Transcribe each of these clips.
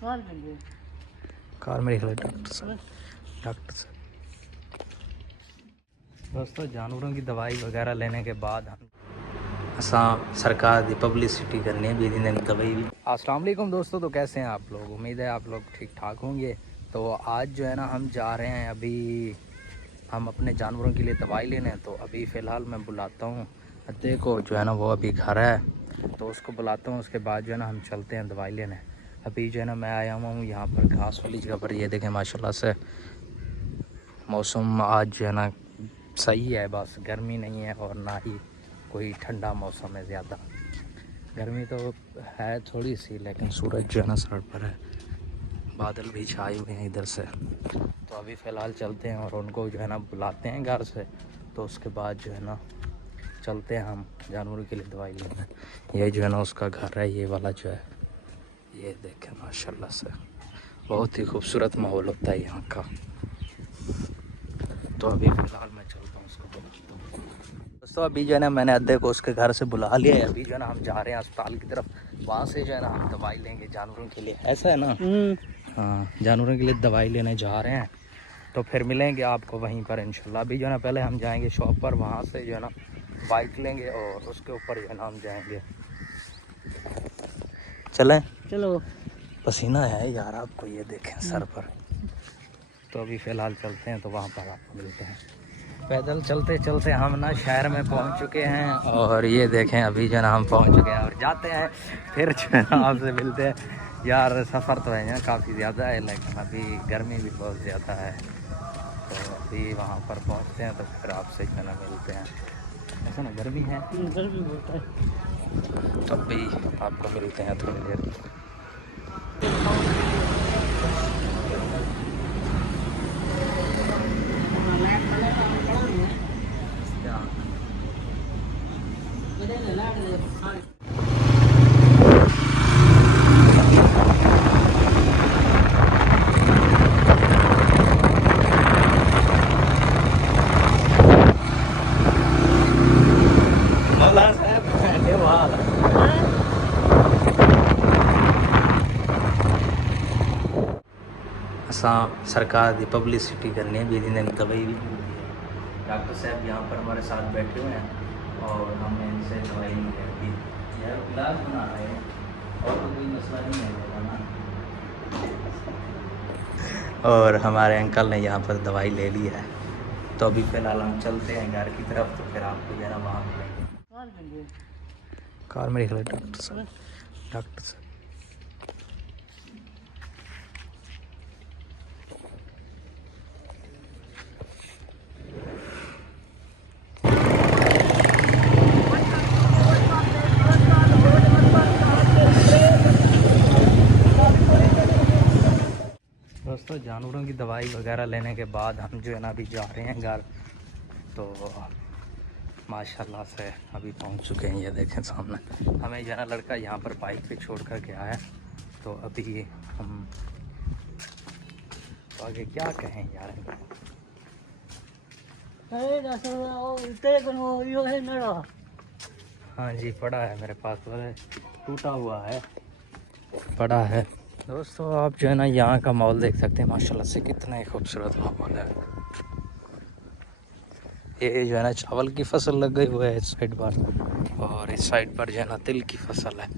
Car मेरे ख्याल doctor साहब। दोस्तों जानवरों की दवाई वगैरह लेने के बाद हम सरकार की पब्लिसिटी करनी है भी दिन दवाई भी। अस्सलाम वालेकुम दोस्तों, तो कैसे हैं आप लोग? उम्मीद है आप लोग ठीक ठाक होंगे। तो आज जो है ना हम जा रहे हैं, अभी हम अपने जानवरों के लिए दवाई लेने हैं। तो अभी फ़िलहाल मैं बुलाता हूँ अद्दे को, जो है ना वो अभी घर है, तो उसको बुलाता हूँ। उसके बाद जो है ना हम चलते हैं दवाई लेने। अभी जो है ना मैं आया हुआ हूँ यहाँ पर घास वाली जगह पर। ये देखें माशाल्लाह से मौसम आज जो है ना सही है, बस गर्मी नहीं है और ना ही कोई ठंडा मौसम है ज़्यादा। गर्मी तो है थोड़ी सी, लेकिन सूरज जो है ना सर पर है, बादल भी छाए हुए हैं इधर से। तो अभी फ़िलहाल चलते हैं और उनको जो है ना बुलाते हैं घर से। तो उसके बाद जो है ना चलते हैं हम जानवरों के लिए दवाई लेने। ये जो है ना उसका घर है, ये वाला जो है, ये देखें माशाल्लाह से बहुत ही खूबसूरत माहौल होता है यहाँ का। तो अभी फ़िलहाल मैं चलता हूँ उसको बुलाता हूँ। दोस्तों अभी जो है ना मैंने अद्दे को उसके घर से बुला लिया है। अभी जो है ना हम जा रहे हैं अस्पताल की तरफ, वहाँ से जो है ना हम दवाई लेंगे जानवरों के लिए, ऐसा है ना? हाँ, जानवरों के लिए दवाई लेने जा रहे हैं। तो फिर मिलेंगे आपको वहीं पर इंशाल्लाह। अभी जो है ना पहले हम जाएंगे शॉप पर, वहाँ से जो है ना बाइक लेंगे और उसके ऊपर जो है ना हम जाएंगे। चलें? चलो। पसीना है यार, आपको ये देखें सर पर। तो अभी फ़िलहाल चलते हैं, तो वहाँ पर आपको मिलते हैं। पैदल चलते चलते हम ना शहर में पहुँच चुके हैं और ये देखें अभी जो ना हम पहुँच चुके हैं और जाते हैं फिर जो है ना आपसे मिलते हैं। यार सफ़र तो है ना काफ़ी ज़्यादा है, लेकिन अभी गर्मी भी बहुत ज़्यादा है। तो अभी वहाँ पर पहुँचते हैं तो फिर आपसे जो है ना मिलते हैं। ऐसा ना गर्मी है, गर्मी बहुत है। तो अभी आपको मिलते हैं थोड़ी देर। सरकार की पब्लिसिटी करनी है भी दिन दवाई भी मिलती है। डॉक्टर साहब यहाँ पर हमारे साथ बैठे हुए हैं और हमने इनसे दवाई ली है। अभी यह इलाज बना रहे हैं और तो कोई मसला नहीं है ना। और हमारे अंकल ने यहाँ पर दवाई ले ली है। तो अभी फ़िलहाल हम चलते हैं घर की तरफ, तो फिर आपको जरा वहाँ मिलेंगे। कार मेरे ख्याल डॉक्टर साहब। दोस्तों जानवरों की दवाई वगैरह लेने के बाद हम जो है ना अभी जा रहे हैं घर। तो माशाल्लाह से अभी पहुंच चुके हैं। ये देखें सामने हमें जो है ना लड़का यहाँ पर बाइक पे छोड़ कर गया है। तो अभी हम तो आगे क्या कहें यार। हाँ जी पड़ा है मेरे पास, टूटा हुआ है, पड़ा है। दोस्तों आप जो है ना यहाँ का माहौल देख सकते हैं, माशाल्लाह से कितना ही खूबसूरत माहौल है। ये जो है ना चावल की फसल लग गई हुई है इस साइड पर, और इस साइड पर जो है ना तिल की फसल है।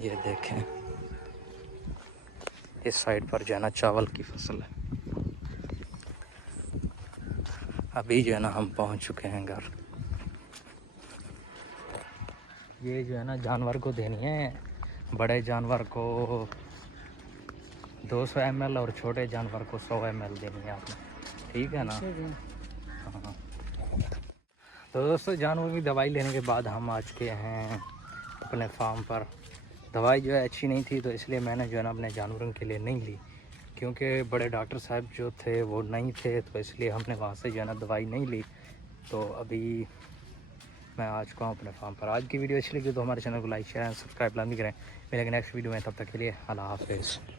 ये देखें इस साइड पर जो है ना चावल की फसल है। अभी जो है ना हम पहुंच चुके हैं घर। ये जो है ना जानवर को देनी है, बड़े जानवर को 200 ml और छोटे जानवर को 100 ml देनी है आपने, ठीक है ना? हाँ। तो दोस्तों जानवरों की दवाई लेने के बाद हम आ चुके हैं अपने फार्म पर। दवाई जो है अच्छी नहीं थी, तो इसलिए मैंने जो है ना अपने जानवरों के लिए नहीं ली, क्योंकि बड़े डॉक्टर साहब जो थे वो नहीं थे, तो इसलिए हमने वहाँ से जो है ना दवाई नहीं ली। तो अभी मैं आ चुका हूँ अपने फार्म पर। आज की वीडियो अच्छी लगी तो हमारे चैनल को लाइक शेयर सब्सक्राइब लाजमी करें। मिलेंगे नेक्स्ट वीडियो में, तब तक के लिए अल्लाह हाफ़िज़।